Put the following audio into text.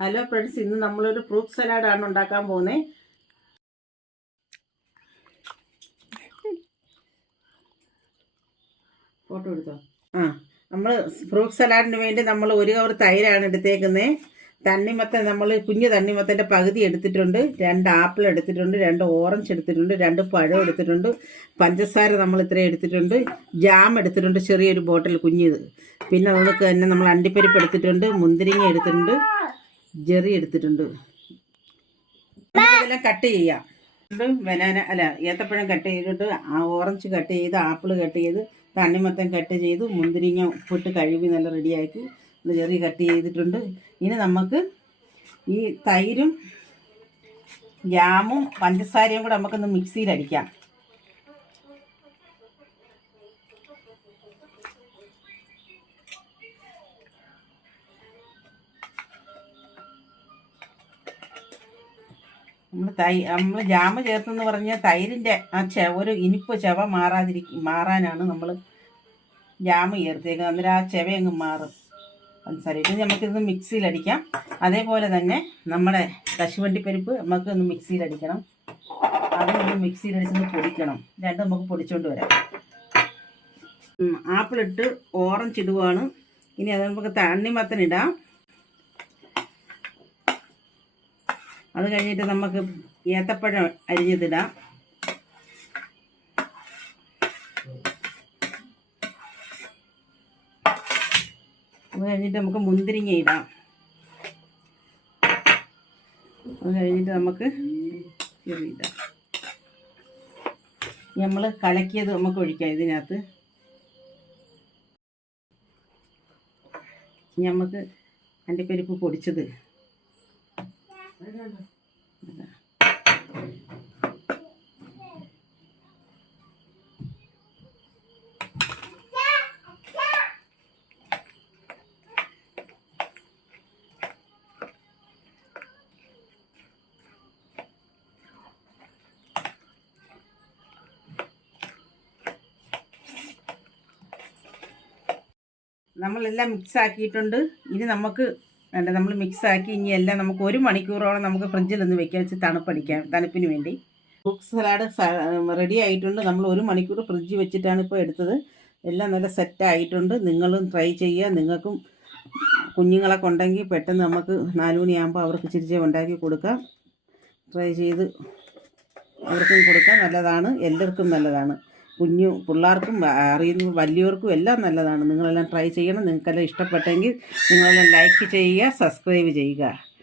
Hello friends ഇന്ന് നമ്മളൊരു fruit സലാഡാണ് ഉണ്ടാക്കാൻ പോകുന്നത് ഫോട്ടോ എടുത്തോ? ആ നമ്മൾ ഫ്രൂട്ട് സലാഡിന് വേണ്ടി നമ്മൾ ഒരു കവർ തൈരാണ് എടുത്തേക്കുന്നത് തണ്ണിമത്തൻ നമ്മൾ കുഞ്ഞു തണ്ണിമത്തന്റെ പകുതി എടുത്തിട്ടുണ്ട്. രണ്ട് ആപ്പിൾ എടുത്തിട്ടുണ്ട് രണ്ട് ഓറഞ്ച് എടുത്തിട്ടുണ്ട് രണ്ട് പഴം എടുത്തിട്ടുണ്ട് പഞ്ചസാര നമ്മൾ ഇത്രയും എടുത്തിട്ടുണ്ട്. ജാം എടുത്തിട്ടുണ്ട് ചെറിയൊരു ബോട്ടിൽ കുഞ്ഞിത്. പിന്നെ നമുക്ക് തന്നെ നമ്മൾ അണ്ടിപ്പരിപ്പ് എടുത്തിട്ടുണ്ട് മുന്തിരിങ്ങ എടുത്തിട്ടുണ്ട്. ജെറി എടുത്തിട്ടുണ്ട്. ഇതെല്ലാം കട്ട് ചെയ്യാം. ബനാന അല്ല ഏത്തപ്പഴം കട്ട് ചെയ്തിട്ട് ഓറഞ്ച് കട്ട് ചെയ്ത് ആപ്പിൾ കട്ട് ചെയ്ത് തണ്ണിമത്തൻ കട്ട് ചെയ്ത് മുന്തിരിങ്ങ ഉപ്പിട്ട് കഴുകി നല്ല റെഡിയാക്കി ചെറിയ കട്ട് ചെയ്തിട്ടുണ്ട്. ഇനി നമുക്ക് ഈ തൈരും ജാമും പഞ്ചസാരയും കൂടെ നമുക്കൊന്ന് മിക്സിയിൽ നമ്മൾ തൈ നമ്മൾ ജാമ് ചേർത്തെന്ന് പറഞ്ഞാൽ തൈരിന്റെ ആ ചെവ ഒരു ഇനിപ്പ് ചെവ മാറാതിരിക്കും മാറാനാണ് നമ്മൾ ജാമ് ചേർത്തേക്കുന്നത്. അന്നേരം ആ ചെവ അങ്ങ് മാറും. പഞ്ചസാര ഇത് നമുക്കിത് മിക്സിയിലടിക്കാം. അതേപോലെ തന്നെ നമ്മുടെ കശുവണ്ടിപ്പരിപ്പ് നമുക്കൊന്ന് മിക്സിയിലടിക്കണം. അത് ഒന്ന് മിക്സിയിലടിച്ചൊന്ന് പൊടിക്കണം. രണ്ടും നമുക്ക് പൊടിച്ചുകൊണ്ട് വരാം. ആപ്പിളിട്ട് ഓറഞ്ച് ഇടുവാണ്. ഇനി അത് നമുക്ക് തണ്ണിമത്തൻ ഇടാം അത് കഴിഞ്ഞിട്ട് നമുക്ക് ഏത്തപ്പഴം അരിഞ്ഞതിടാം. അത് കഴിഞ്ഞിട്ട് നമുക്ക് മുന്തിരിങ്ങ ഇടാം. അത് കഴിഞ്ഞിട്ട് നമുക്ക് ഇടാം. നമ്മൾ കലക്കിയത് നമുക്ക് ഒഴിക്കാം ഇതിനകത്ത്. നമുക്ക് അണ്ടിപ്പരിപ്പ് പൊടിച്ചത് നമ്മളെല്ലാം മിക്സ് ആക്കിയിട്ടുണ്ട്. ഇനി നമുക്ക് വേണ്ട നമ്മൾ മിക്സാക്കി ഇനി എല്ലാം നമുക്ക് ഒരു മണിക്കൂറോളം നമുക്ക് ഫ്രിഡ്ജിൽ ഒന്ന് വെക്കാൻ വെച്ച് തണുപ്പടിക്കാം തണുപ്പിന് വേണ്ടി. ഫ്രൂട്ട് സലാഡ് റെഡി ആയിട്ടുണ്ട്. നമ്മൾ ഒരു മണിക്കൂർ ഫ്രിഡ്ജ് വെച്ചിട്ടാണ് ഇപ്പോൾ എടുത്തത്. എല്ലാം നല്ല സെറ്റ് ആയിട്ടുണ്ട്. നിങ്ങളും ട്രൈ ചെയ്യുക. നിങ്ങൾക്കും കുഞ്ഞുങ്ങളൊക്കെ ഉണ്ടെങ്കിൽ പെട്ടെന്ന് നമുക്ക് നാല് മണിയാകുമ്പോൾ അവർക്ക് ചിരിച്ച് ഉണ്ടാക്കി കൊടുക്കാം. ട്രൈ ചെയ്ത് അവർക്കും കൊടുക്കാം. നല്ലതാണ്. എല്ലാവർക്കും നല്ലതാണ്. കുഞ്ഞു പിള്ളേർക്കും അറിയുന്ന വലിയവർക്കും എല്ലാം നല്ലതാണ്. നിങ്ങളെല്ലാം ട്രൈ ചെയ്യണം. നിങ്ങൾക്കെല്ലാം ഇഷ്ടപ്പെട്ടെങ്കിൽ നിങ്ങളെല്ലാം ലൈക്ക് ചെയ്യുക സബ്സ്ക്രൈബ് ചെയ്യുക.